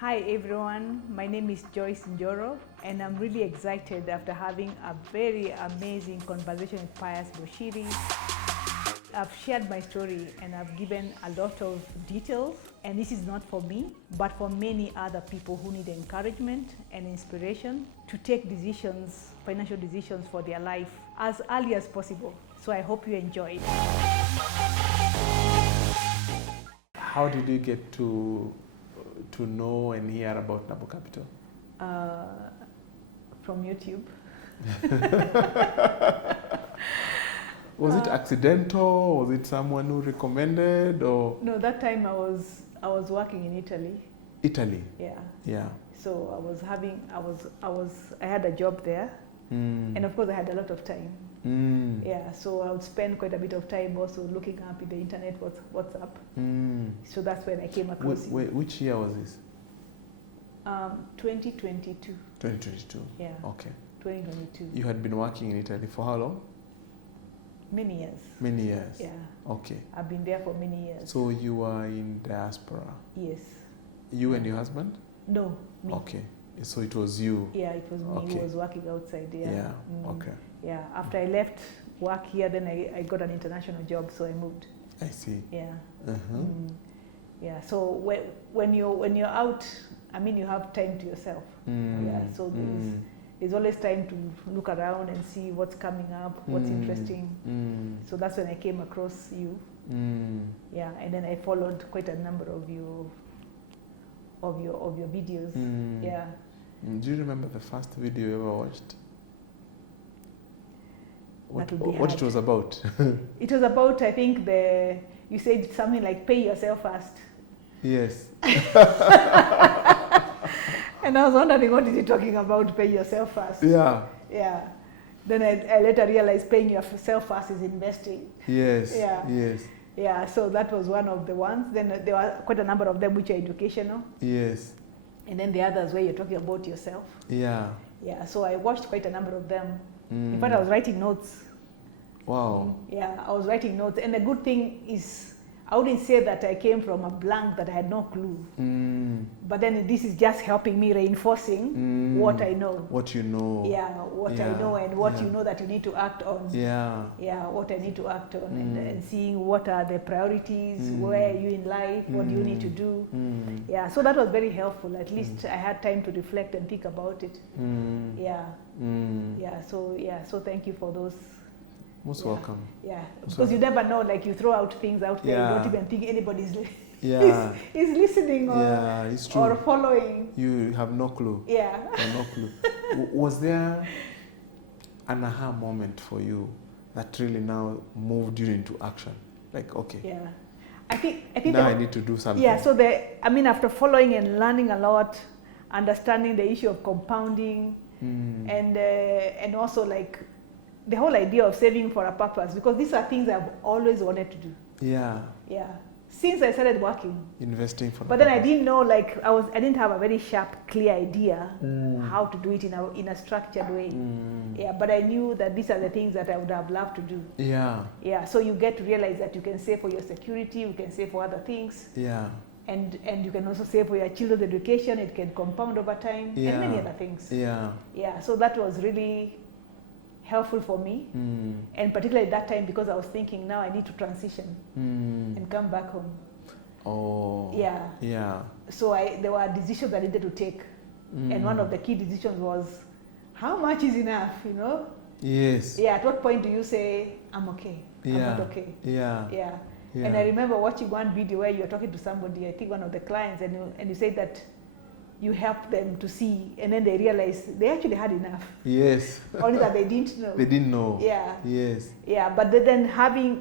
Hi everyone, my name is Joyce Njoro and I'm really excited after having a very amazing conversation with Pius Boshiri. I've shared my story and I've given a lot of details, and this is not for me, but for many other people who need encouragement and inspiration to take decisions, financial decisions for their life as early as possible. So I hope you enjoy it. How did you get to know and hear about Nabo Capital? From YouTube. Was it accidental? Was it someone who recommended, or? No, that time I was working in Italy. Italy. Yeah. Yeah. So I had a job there, and of course I had a lot of time. Yeah, so I would spend quite a bit of time also looking up in the internet what's up. So that's when I came across you. Which year was this? 2022. 2022. Yeah. Okay. 2022. You had been working in Italy for how long? Many years. Many years. Yeah. Okay. I've been there for many years. So you were in diaspora? Yes. You and your husband? No, me. Okay. So it was you? Yeah, it was me who was working outside there. Yeah. Okay. Yeah. After I left work here, then I got an international job, so I moved. I see. Yeah. Yeah. So when you're out, I mean, you have time to yourself. Yeah. So there's always time to look around and see what's coming up, what's interesting. So that's when I came across you. Yeah, and then I followed quite a number of your videos. Yeah. Do you remember the first video you ever watched? What it was about? It was about, I think, you said something like pay yourself first. Yes. And I was wondering, what is he talking about, pay yourself first? Yeah. Yeah. Then I later realized paying yourself first is investing. Yes. Yeah. Yes. Yeah, so that was one of the ones. Then there were quite a number of them which are educational. Yes. And then the others where you're talking about yourself. Yeah. Yeah, so I watched quite a number of them. In fact, I was writing notes. Wow. Yeah, I was writing notes. And the good thing is, I wouldn't say that I came from a blank, that I had no clue. But then this is just helping me, reinforcing what I know. What you know. Yeah, what I know and what you know that you need to act on. Yeah. Yeah, what I need to act on, and seeing what are the priorities, where are you in life, what do you need to do. Yeah, so that was very helpful. At least I had time to reflect and think about it. Yeah. Yeah, so thank you for those. Most welcome. Yeah, because you never know, like you throw out things out there, you don't even think anybody's is listening it's true. Or following. You have no clue. Yeah. No clue. Was there an aha moment for you that really now moved you into action? Like, okay. Yeah. I think now I need to do something. Yeah, so after following and learning a lot, understanding the issue of compounding, and also like the whole idea of saving for a purpose, because these are things I've always wanted to do. Yeah. Yeah. Since I started working. Investing for. But then I didn't know, like I didn't have a very sharp, clear idea how to do it in a structured way. Yeah. But I knew that these are the things that I would have loved to do. Yeah. Yeah. So you get to realize that you can save for your security, you can save for other things. Yeah. And you can also save for your children's education. It can compound over time, and many other things. Yeah. Yeah. So that was really helpful for me, and particularly at that time, because I was thinking, now I need to transition and come back home. Oh. Yeah. Yeah. So there were decisions I needed to take, and one of the key decisions was, how much is enough? You know. Yes. Yeah. At what point do you say, I'm okay? I'm not okay. Yeah. Yeah. Yeah. And I remember watching one video where you were talking to somebody, I think one of the clients, and you said that you help them to see, and then they realize they actually had enough. Yes. Only that they didn't know. They didn't know. Yeah. Yes. Yeah, but then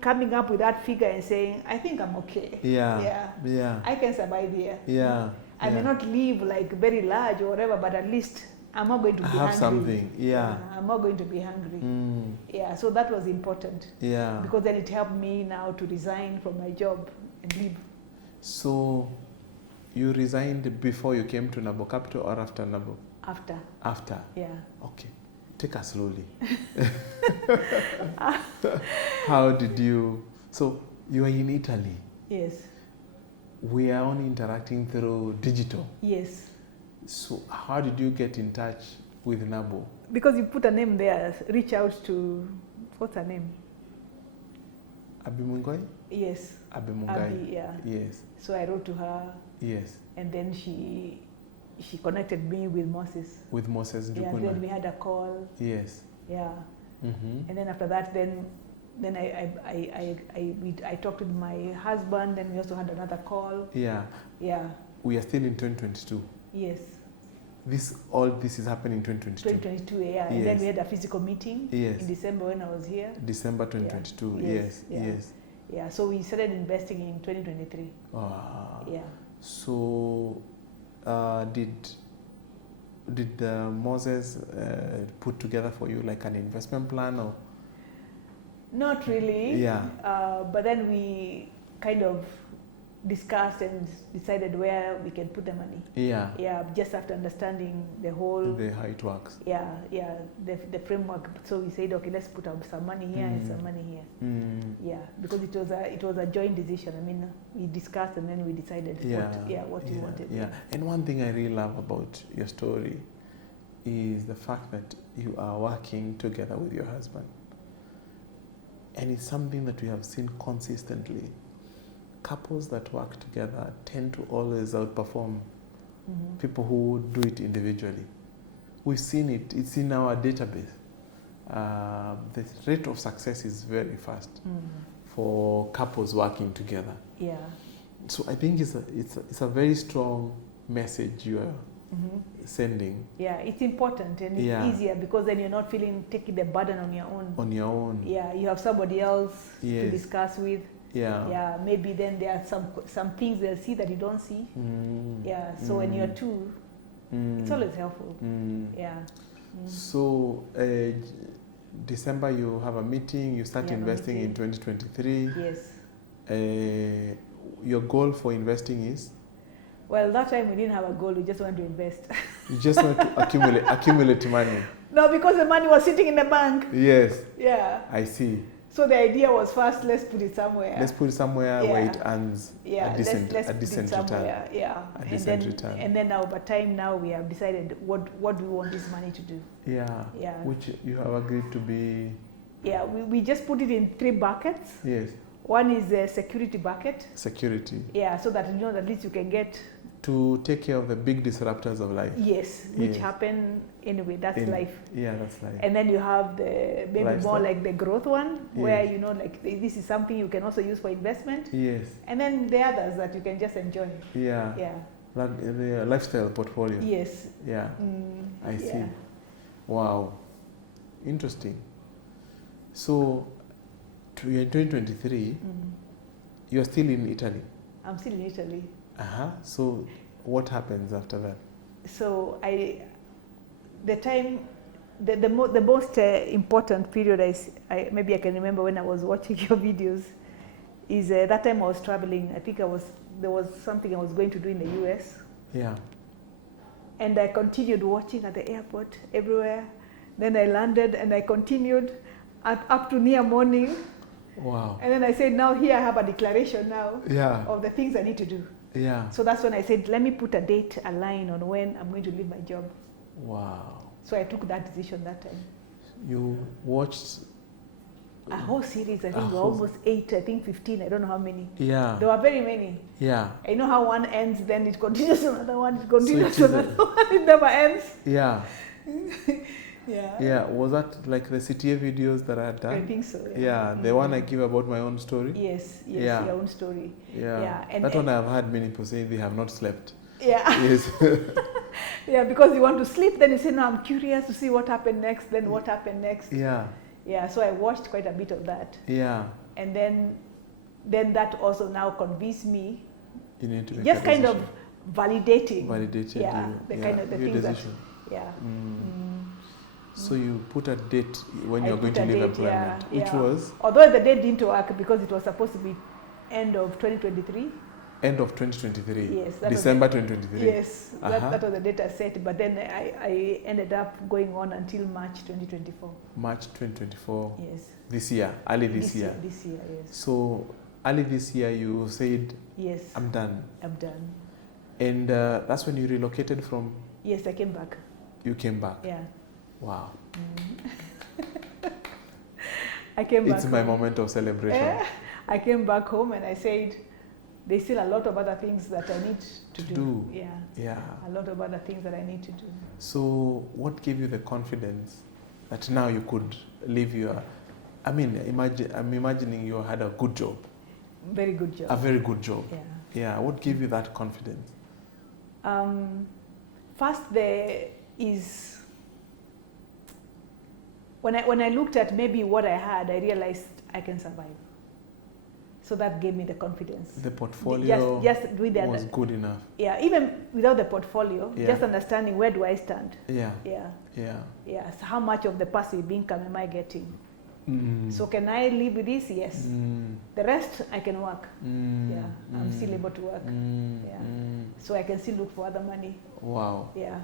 coming up with that figure and saying, I think I'm okay. Yeah. Yeah. Yeah. I can survive here. Yeah. I may not live like very large or whatever, but at least I'm not going to be hungry. Have something. Yeah. I'm not going to be hungry. Yeah. So that was important. Yeah. Because then it helped me now to resign from my job and leave. So you resigned before you came to Nabo Capital or after Nabo? After. After? Yeah. Okay. Take us slowly. How did you... So you were in Italy. Yes. we are only interacting through digital. Yes. So how did you get in touch with Nabo? Because you put a name there, reach out to, what's her name? Abi Mungai? Yes. Abi Mungai. Abi, yeah. Yes. So I wrote to her. Yes. And then she connected me with Moses. With Moses Njukuna. Yeah, then we had a call. Yes. Yeah. Mm-hmm. And then after that, then I talked with my husband, and we also had another call. Yeah. Yeah. We are still in 2022. Yes. All this is happening in 2022. 2022, yeah. Yes. And then we had a physical meeting. Yes. In December when I was here. December 2022. Yeah. Yes. Yeah. Yes. Yeah. So we started investing in 2023. Yeah. So, did Moses put together for you like an investment plan, or? Not really. Yeah. But then we kind of discussed and decided where we can put the money. Yeah. Yeah. Just after understanding the whole. How it works. Yeah. Yeah. The framework. So we said, okay, let's put up some money here and some money here. Yeah. Because it was a joint decision. I mean, we discussed and then we decided what we wanted. Yeah. And one thing I really love about your story is the fact that you are working together with your husband. And it's something that we have seen consistently. Couples that work together tend to always outperform people who do it individually. We've seen it. It's in our database. The rate of success is very fast for couples working together. Yeah. So I think it's a very strong message you are sending. Yeah, it's important and it's easier because then you're not taking the burden on your own. On your own. Yeah, you have somebody else to discuss with. Yeah. Yeah, maybe then there are some things they'll see that you don't see. Yeah, so when you're two, it's always helpful. Yeah. So December you have a meeting, you start investing in 2023. Yes. Your goal for investing is? Well, that time we didn't have a goal, we just wanted to invest. You just want to accumulate money? No, because the money was sitting in the bank. Yes. Yeah. I see. So the idea was first, let's put it somewhere. Let's put it somewhere where it earns a decent return. Yeah. Return. And then over time now we have decided what do we want this money to do. Yeah. Yeah. Which you have agreed to be? Yeah, we just put it in 3 buckets. Yes. One is the security bucket. Security. Yeah, so that you know at least you can get to take care of the big disruptors of life. Yes, which happen anyway. That's life. Yeah, that's life. And then you have the maybe lifestyle. More like the growth one, where you know like this is something you can also use for investment. Yes. And then the others that you can just enjoy. Yeah. Yeah. Like the lifestyle portfolio. Yes. Yeah. I see. Wow. Interesting. So, in 2023, you are still in Italy. I'm still in Italy. So what happens after that? So the most important period maybe I can remember when I was watching your videos is that time I was traveling. I think there was something I was going to do in the US. Yeah. And I continued watching at the airport everywhere. Then I landed and I continued up to near morning. Wow. And then I said, now here I have a declaration now of the things I need to do. Yeah. So that's when I said, let me put a date, a line on when I'm going to leave my job. Wow. So I took that decision that time. You watched a whole series, I think almost 8, I think 15, I don't know how many. Yeah. There were very many. Yeah. I know how one ends, then it continues to another one, it continues to another one, it never ends. Yeah. Yeah. Yeah. Was that like the CTA videos that I had done? I think so. Yeah. The one I give about my own story. Yes. Yes. Your own story. Yeah. And that one I've had many people say they have not slept. Yeah. Yes. Yeah, because you want to sleep, then you say, no, I'm curious to see what happened next. Then what happened next? Yeah. Yeah. So I watched quite a bit of that. Yeah. And then that also now convinced me. You need to make just kind of validating. Yeah. The kind of the things decision. That. Yeah. So you put a date when you're going to leave employment, which was? Although the date didn't work because it was supposed to be end of 2023. End of 2023? Yes. December 2023? Yes. That was the date I set, but then I ended up going on until March 2024. March 2024? Yes. This year? Early this year? This year, yes. So early this year you said, yes, I'm done. I'm done. And that's when you relocated from? Yes, I came back. You came back? Yeah. Wow. I came back It's my home. moment of celebration. I came back home and I said, there's still a lot of other things that I need to do. Yeah. Yeah. A lot of other things that I need to do. So what gave you the confidence that now you could leave your, I'm imagining you had a good job. Very good job. A very good job. Yeah. Yeah. What gave you that confidence? First, there is, when I looked at maybe what I had, I realized I can survive. So that gave me the confidence. The portfolio just with the was good enough. Yeah, even without the portfolio, Yeah. just understanding where do I stand. Yeah. Yeah. Yeah. Yeah. So how much of the passive income am I getting? Mm. So can I live with this? Yes. Mm. The rest I can work. Mm. Yeah. I'm still able to work. Yeah. So I can still look for other money. Wow. Yeah.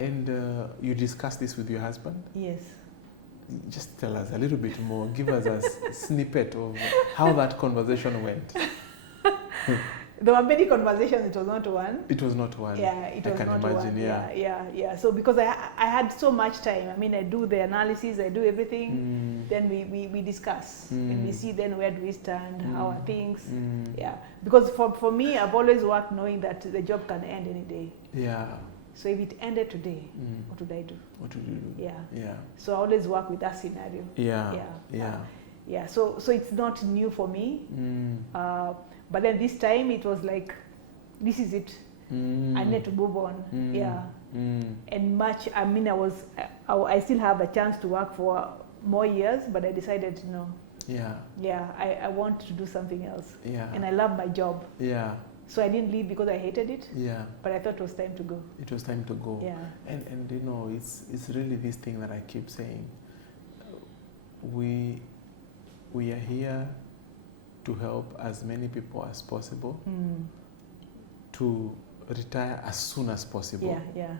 And you discussed this with your husband? Yes. Just tell us a little bit more. Give us a snippet of how that conversation went. There were many conversations. It was not one. It was not one. Yeah, it was not imagine, one. Yeah. Yeah. So because I had so much time. I mean, I do the analysis, I do everything. Then we discuss and we see then where do we stand, how are things. Yeah. Because for me, I've always worked knowing that the job can end any day. Yeah. So if it ended today, what would I do? What would you do? Yeah. Yeah. So I always work with that scenario. Yeah. Yeah. Yeah. Yeah. So it's not new for me. But then this time it was like, this is it. I need to move on. Yeah. And much. I mean, I still have a chance to work for more years, but I decided no. Yeah. Yeah. I want to do something else. Yeah. And I love my job. Yeah. So I didn't leave because I hated it. Yeah. But I thought it was time to go. It was time to go. Yeah. And you know, it's really this thing that I keep saying. We are here to help as many people as possible to retire as soon as possible. Yeah, yeah.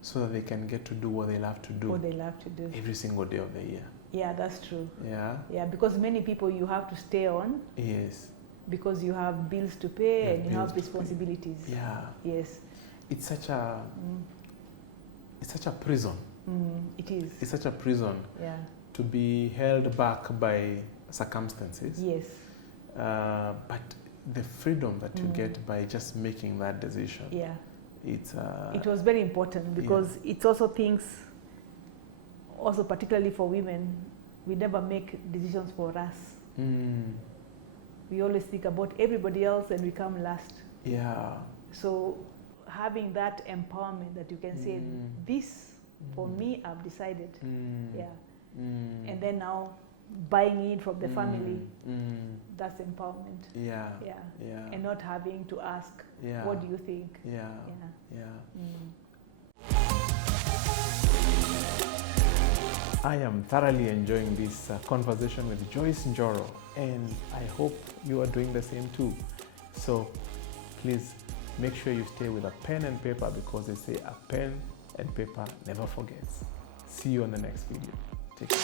So that they can get to do what they love to do. What they love to do. Every single day of the year. Yeah, that's true. Yeah. Yeah, because many people you have to stay on. Yes. Because you have bills to pay and you have responsibilities. Yeah. Yes. It's such a prison. It is. It's such a prison. Yeah. To be held back by circumstances. Yes. But the freedom that you get by just making that decision. Yeah. It was very important because it's also things, also particularly for women, we never make decisions for us. We always think about everybody else and we come last. Yeah. So having that empowerment that you can say, this for me, I've decided. Yeah. And then now buying in from the family, that's empowerment. Yeah. Yeah. Yeah. And not having to ask, what do you think? Yeah. Yeah. Yeah. I am thoroughly enjoying this conversation with Joyce Njoro, and I hope you are doing the same too. So please make sure you stay with a pen and paper, because they say a pen and paper never forgets. See you on the next video. Take care.